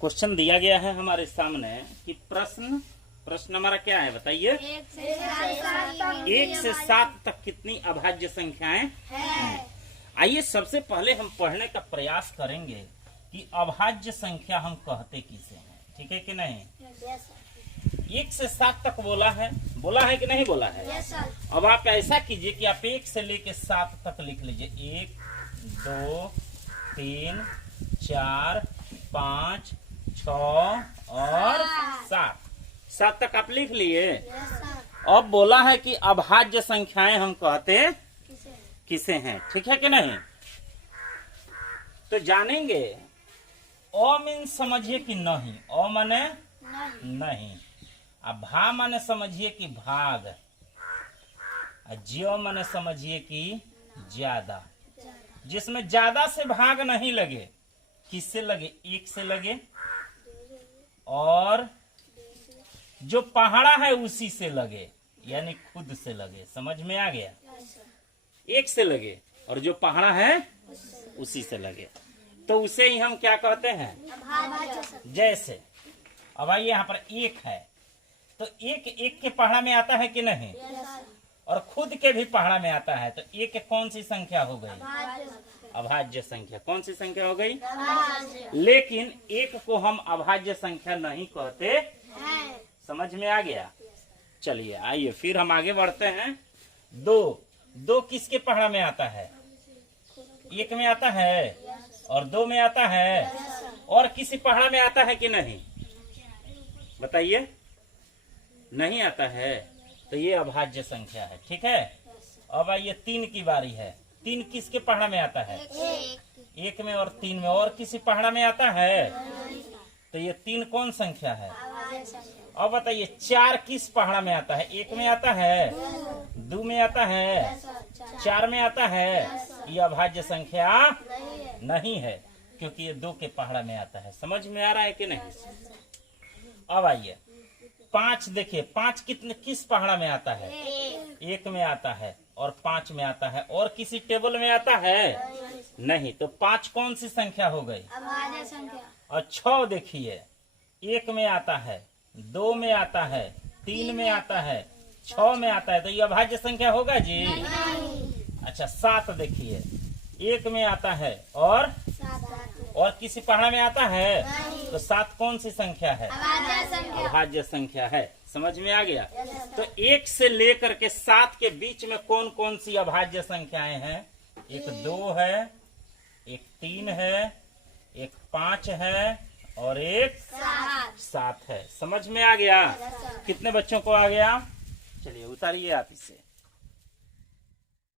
Question दिया गया है हमारे सामने कि प्रश्न हमारा क्या है बताइए। 1 से 7 तक कितनी अभाज्य संख्याएं हैं? आइए सबसे पहले हम पढ़ने का प्रयास करेंगे कि अभाज्य संख्या हम कहते किसे हैं, ठीक है कि नहीं। 1 से 7 तक बोला है कि नहीं बोला है। अब आप ऐसा कीजिए कि आप 1 से लेके 7 तक लिख लीजिए। 1 2 3 4 5 6 और 7 तक आप लिख लिए। अब बोला है कि अभाज्य संख्याएं हम कहते किसे हैं, ठीक है कि नहीं। तो जानेंगे अ मीन समझिए कि नहीं, अ माने नहीं, अब भा माने समझिए कि भाग, ज्यो माने समझिए कि ज्यादा। जिसमें ज्यादा से भाग नहीं लगे, किससे लगे? 1 से लगे, और जो पहाड़ा है उसी से लगे, यानी खुद से लगे। समझ में आ गया? 1 से लगे और जो पहाड़ा है उसी से लगे, तो उसे ही हम क्या कहते हैं? जैसे अब आइए यहाँ पर 1 है, तो 1 के पहाड़ा में आता है कि नहीं, और खुद के भी पहाड़ा में आता है, तो 1 कौन सी संख्या हो गई? अभाज्य संख्या। कौन सी संख्या हो गई? लेकिन 1 को हम अभाज्य संख्या नहीं कहते। समझ में आ गया? चलिए आइए फिर हम आगे बढ़ते हैं। 2 किसके पहाड़ा में आता है? 1 में आता है और 2 में आता है, और किसी पहाड़ा में आता है कि नहीं बताइए? नहीं आता है, तो ये अभाज्य संख्या है, ठीक है। अब आइए 3 की बारी है। 3 किसके पहाड़ा में आता है? 1 में और 3 में, और किसी पहाड़ा में आता है, तो ये 3 कौन संख्या है? अब बताइए 4 किस पहाड़ा में आता है? 1 में आता है, 2 में आता है, 4 में आता है। ये अभाज्य संख्या नहीं है, क्योंकि ये 2 के पहाड़ा में आता है। समझ में आ रहा है कि नहीं? अब आइए 5 देखिए, 5 किस पहाड़ा में आता है? 1 में आता है और 5 में आता है, और किसी टेबल में आता है नहीं, तो 5 कौन सी संख्या हो गई? अभाज्य संख्या। और 6 देखिए, 1 में आता है, 2 में आता है, 3 में आता है, 6 में आता है, तो ये अभाज्य संख्या होगा जी? अच्छा 7 देखिए, 1 में आता है और किसी पहाड़ा में आता है, तो 7 कौन सी संख्या है? अभाज्य संख्या है। समझ में आ गया? तो 1 से लेकर के 7 के बीच में कौन कौन सी अभाज्य संख्याएं हैं? एक 2 है, एक 3 है, एक 5 है, और एक 7 है। समझ में आ गया? कितने बच्चों को आ गया? चलिए उतारिए आप इसे।